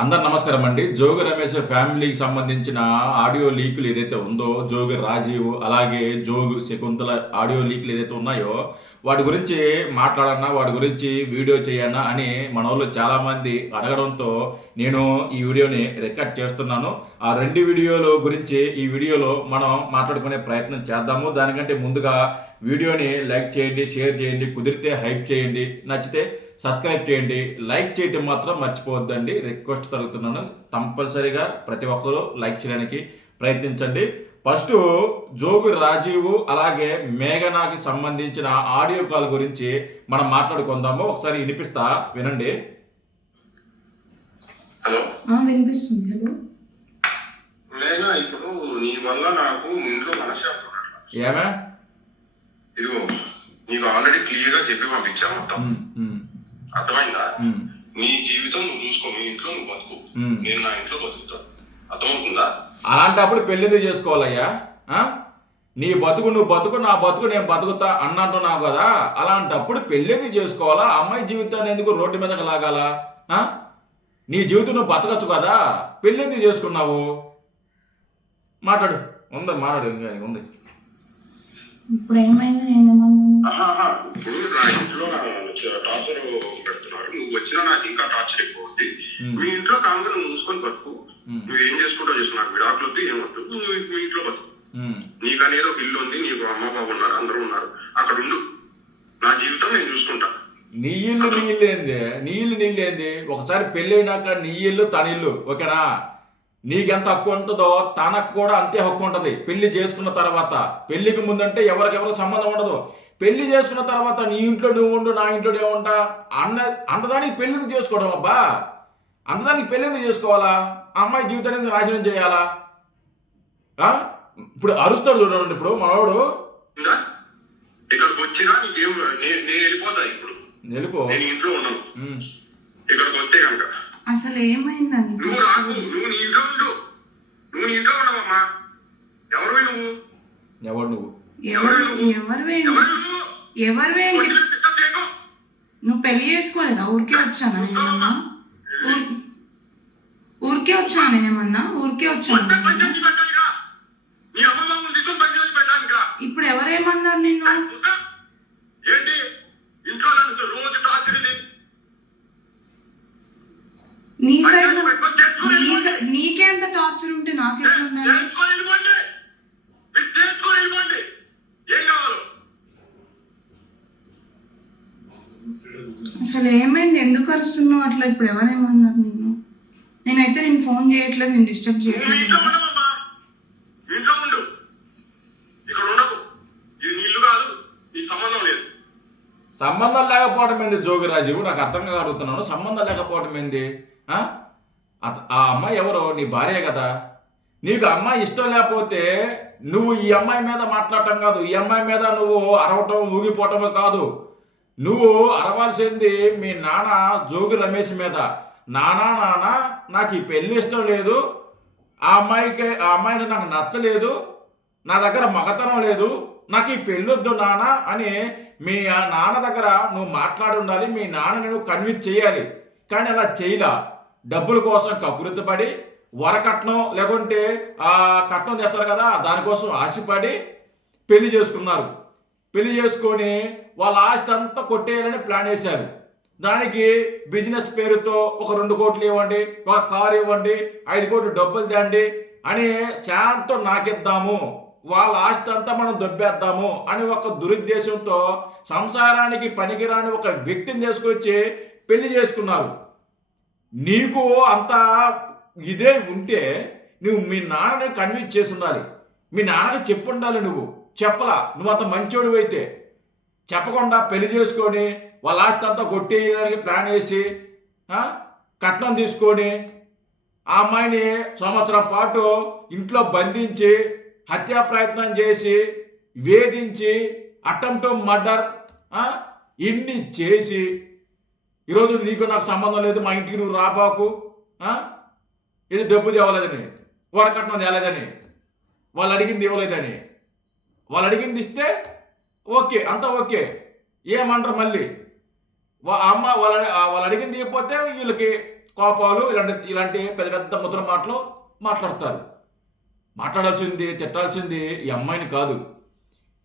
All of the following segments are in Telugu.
అందరు నమస్కారం అండి. జోగి రమేష్ ఫ్యామిలీకి సంబంధించిన ఆడియో లీకులు ఏదైతే ఉందో, జోగి రాజీవ్ అలాగే జోగి శకుంతల ఆడియో లీకులు ఏదైతే ఉన్నాయో, వాటి గురించి మాట్లాడన్నా, వాటి గురించి వీడియో చేయన్నా అని మనోళ్ళు చాలామంది అడగడంతో నేను ఈ వీడియోని రికార్డ్ చేస్తున్నాను. ఆ 2 వీడియోల గురించి ఈ వీడియోలో మనం మాట్లాడుకునే ప్రయత్నం చేద్దాము. దానికంటే ముందుగా వీడియోని లైక్ చేయండి, షేర్ చేయండి, కుదిరితే హైప్ చేయండి, నచ్చితే సబ్స్క్రైబ్ చేయండి. లైక్ చేయటం మాత్రం మర్చిపోవద్దండి. రిక్వెస్ట్ తరుగుతున్నాను. కంపల్సరీగా ప్రతి ఒక్కరూ లైక్ చేయడానికి ప్రయత్నించండి. ఫస్ట్ జోగి రాజీవ్ అలాగే మేఘనాకి సంబంధించిన ఆడియో కాల్ గురించి మనం మాట్లాడుకుందాము. ఒకసారి వినిపిస్తా, వినండి. హలో, వినిపిస్తుంది. హలో మేఘనా, ఇప్పుడు నీ వల్ల నాకు ఇంట్లో మనశ్శాంతి ఉండట్లేదు. ఏమే ఇదిగో, నీకు ఆల్రెడీ క్లియర్ గా చెప్పి పంపించా మొత్తం. అర్థమైందా? నీ జీవితం నువ్వు చూసుకో, నీ ఇంట్లో నువ్వు బతుకు, నేను నా ఇంట్లో బతుకుతా. అర్థమవుతుందా? అలాంటప్పుడు పెళ్ళిది చేసుకోవాలయ్యా. నీ బతుకు నువ్వు బతుకు, నా బతుకు నేను బతుకుతా అన్నంటున్నావు కదా. అలాంటప్పుడు పెళ్ళిది చేసుకోవాలా? అమ్మాయి జీవితాన్ని ఎందుకు రోడ్డు మీదకి లాగాలా? నీ జీవితం నువ్వు బతకచ్చు కదా. పెళ్ళిది చేసుకున్నావు. మాట్లాడు, ఉంది మాట్లాడు, ఇంకా ఉంది. ఇప్పుడు ఏమైంది? నేను ఇప్పుడు నా ఇంట్లో టార్చర్ పెడుతున్నారు. నువ్వు వచ్చినా నాకు ఇంకా టార్చర్ ఎక్కువ ఉంది. మీ ఇంట్లో కాంగా నువ్వు మూసుకొని బతుకు. నువ్వు ఏం చేసుకుంటావు చేసుకో, నాకు విడాకులు వద్దు, ఏమొద్దు. నువ్వు మీ ఇంట్లో బతుకు. నీకు అనేది ఒక ఇల్లు ఉంది, నీకు అమ్మ బాబు ఉన్నారు, అందరూ ఉన్నారు. అక్కడ ఉండు. నా జీవితం నేను చూసుకుంటా. నీ ఇల్లు నీళ్ళేంది? ఒకసారి పెళ్ళి అయినాక నీ ఇల్లు తన ఇల్లు, ఓకేనా? నీకెంత హక్కు ఉంటుందో తనకు కూడా అంతే హక్కు ఉంటుంది. పెళ్లి చేసుకున్న తర్వాత, పెళ్లికి ముందంటే ఎవరికెవరికి సంబంధం ఉండదు. పెళ్లి చేసుకున్న తర్వాత నీ ఇంట్లో నువ్వు ఉండు, నా ఇంట్లో నేను ఉంటా అంతదానికి పెళ్లిని చేసుకోవడం. అబ్బా, అంతదానికి పెళ్లిని చేసుకోవాలా? అమ్మాయి జీవితాన్ని నాశనం చేయాలా? ఇప్పుడు అరుస్తాడు చూడండి. ఇప్పుడు మనోడు ఇక్కడికి వచ్చినా నీకేం, నేను వెళ్ళిపోతా. ఇప్పుడు వెళ్ళిపో, నేను ఇంట్లో ఉన్నాను. ఇక్కడికి వస్తే కనుక అసలు ఏమైందండి? నువ్వు రాకు, నువ్వు నీ ఇంట్లో ఉండు. నువ్వు నీ ఇంట్లో ఉండవమ్మా. ఎవరు నువ్వు? నువ్వు పెళ్లి చేసుకోలేదా? ఊరికే వచ్చానా నేనేమన్నా? ఊరికే వచ్చాను నేనేమన్నా? ఊరికే వచ్చాను. ఇప్పుడు ఎవరేమన్నారు నిన్ను? ఏంటి ఇంట్లో రోజు టార్చర్? ఇది నీ సైడ్ నీకే అంత టార్చర్ ఉంటే నాకు ఎట్లా ఉండాలి? అసలు ఏమైంది? ఎందుకు అరుస్తున్నావు అట్లా? ఇప్పుడు ఎవరేమన్నారు నిన్ను? నేనైతే నేను ఫోన్ చేయట్లేదు, నేను డిస్టర్బ్ చేయట్లేదు. సంబంధం లేకపోవడం ఏంది జోగి రాజీవ్? నాకు అర్థంగా అడుగుతున్నాను. సంబంధం లేకపోవడం ఏంది? ఆ అమ్మాయి ఎవరో? నీ భార్య కదా. నీకు అమ్మాయి ఇష్టం లేకపోతే నువ్వు ఈ అమ్మాయి మీద మాట్లాడటం కాదు, ఈ అమ్మాయి మీద నువ్వు అరవటం ఊగిపోవటమే కాదు. నువ్వు అరవాల్సింది మీ నాన్న జోగి రమేష్ మీద. నాన్న నాకు ఈ పెళ్ళి ఇష్టం లేదు, ఆ అమ్మాయిని నాకు నచ్చలేదు, నా దగ్గర మగతనం లేదు, నాకు ఈ పెళ్ళొద్దు నాన్న అని మీ నాన్న దగ్గర నువ్వు మాట్లాడి ఉండాలి. మీ నాన్నని నువ్వు కన్విన్స్ చేయాలి. కానీ అలా చేయలా. డబ్బుల కోసం కబురుతపడి, వరకట్నం లేకుంటే కట్నం తెస్తారు కదా, దానికోసం ఆశపడి పెళ్లి చేసుకున్నారు. పెళ్లి చేసుకొని వాళ్ళ ఆస్తి అంతా కొట్టేయాలని ప్లాన్ వేశారు. దానికి బిజినెస్ పేరుతో ఒక 2 కోట్లు ఇవ్వండి, ఒక కారు ఇవ్వండి, 5 కోట్లు డబ్బులు తేండి అని శాంతం నాకిద్దాము, వాళ్ళ ఆస్తి అంతా మనం దొబ్బేద్దాము అని ఒక దురుద్దేశంతో సంసారానికి పనికిరాని ఒక వ్యక్తిని తీసుకొచ్చి పెళ్లి చేసుకున్నారు. నీకు అంత ఇదే ఉంటే నువ్వు మీ నాన్నని కన్విన్స్ చేసి ఉండాలి. మీ నాన్నకి చెప్పు ఉండాలి. నువ్వు చెప్పలా. నువ్వు అంత మంచోడు అయితే చెప్పకుండా పెళ్లి చేసుకొని వాళ్ళ ఆస్తి అంతా కొట్టేయడానికి ప్లాన్ వేసి కట్నం తీసుకొని ఆ అమ్మాయిని సంవత్సరం పాటు ఇంట్లో బంధించి హత్యా ప్రయత్నం చేసి వేధించి అటెంప్ట్ మర్డర్ ఇన్ని చేసి ఈరోజు నీకు నాకు సంబంధం లేదు, మా ఇంటికి నువ్వు రాబాకు, ఇది డబ్బు తేవలేదని, వరకట్నం తేలేదని, వాళ్ళు అడిగింది ఇవ్వలేదని, వాళ్ళు అడిగింది ఇస్తే ఓకే, అంతా ఓకే, ఏమంటారు మళ్ళీ అమ్మ వాళ్ళు అడిగింది ఇవ్వకపోతే వీళ్ళకి కోపాలు ఇలాంటి పెద్ద పెద్ద ముద్ర మాటలు మాట్లాడతారు. మాట్లాడాల్సింది తిట్టాల్సింది ఈ అమ్మాయిని కాదు.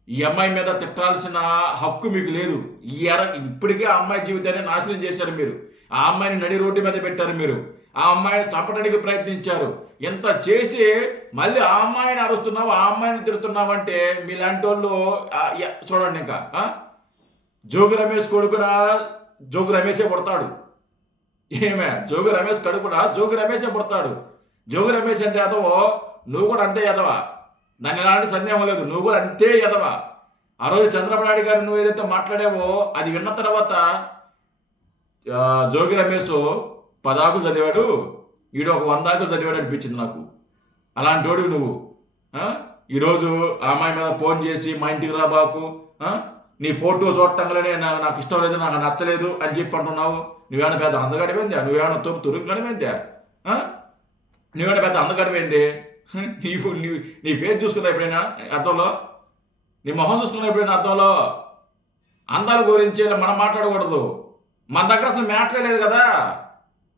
ఈ అమ్మాయి మీద తిట్టాల్సిన హక్కు మీకు లేదు. ఇప్పటికే ఆ అమ్మాయి జీవితాన్ని నాశనం చేశారు మీరు. ఆ అమ్మాయిని నడి రోడ్డు మీద పెట్టారు మీరు. ఆ అమ్మాయిని చంపడానికి ప్రయత్నించారు. ఎంత చేసి మళ్ళీ ఆ అమ్మాయిని అరుస్తున్నావు, ఆ అమ్మాయిని తిడుతున్నావంటే మీలాంటి వాళ్ళు చూడండి. ఇంకా జోగి రమేష్ కొడుకున జోగి రమేషే పుడతాడు. జోగి రమేష్ కడుపున జోగి రమేషే పుడతాడు. జోగి రమేష్ అంటే ఎదవో, నువ్వు కూడా అంతే ఎదవా. దాని ఎలాంటి సందేహం లేదు, నువ్వు కూడా అంతే ఎదవా. ఆ రోజు చంద్రబాబు నాయుడు గారు నువ్వు ఏదైతే మాట్లాడావో అది విన్న తర్వాత జోగి రమేష్ 10 ఆకులు చదివాడు, వీడు ఒక 100 ఆకులు చదివాడు అనిపించింది నాకు. అలాంటి వాడు నువ్వు. ఈరోజు ఆ అమ్మాయి మీద ఫోన్ చేసి మా ఇంటికి రాబాకు, నీ ఫోటో చూడటంగానే నాకు ఇష్టం లేదు, నాకు నచ్చలేదు అని చెప్పి అంటున్నావు. నువ్వేమైనా పెద్ద అందగడిపోయిందా? నువ్వేమైనా తురుంగడిపోయిందా? నువ్వేమైనా పెద్ద అందగడిపోయింది? నీ ఫేస్ చూసుకున్నా ఎప్పుడైనా అద్దంలో? నీ మొహం చూసుకున్నా ఎప్పుడైనా అద్దంలో? అందాల గురించి మనం మాట్లాడకూడదు. మన దగ్గర అసలు మ్యాటరే లేదు కదా.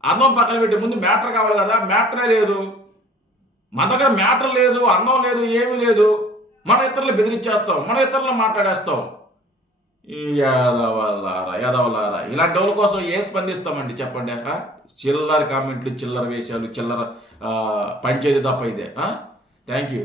అందం పక్కన పెట్టి ముందు మ్యాటర్ కావాలి కదా. మ్యాటరే లేదు మన దగ్గర. మ్యాటర్ లేదు, అందం లేదు, ఏమీ లేదు. మన ఇతరులు బెదిరించేస్తాం, మన ఇతరులు మాట్లాడేస్తాం. యాదవలారా ఇలాంటి వాళ్ళ కోసం ఏ స్పందిస్తామండి చెప్పండి? చిల్లర కామెంట్లు, చిల్లర వేషాలు, చిల్లర పంచేది తప్ప ఇదే. Thank you.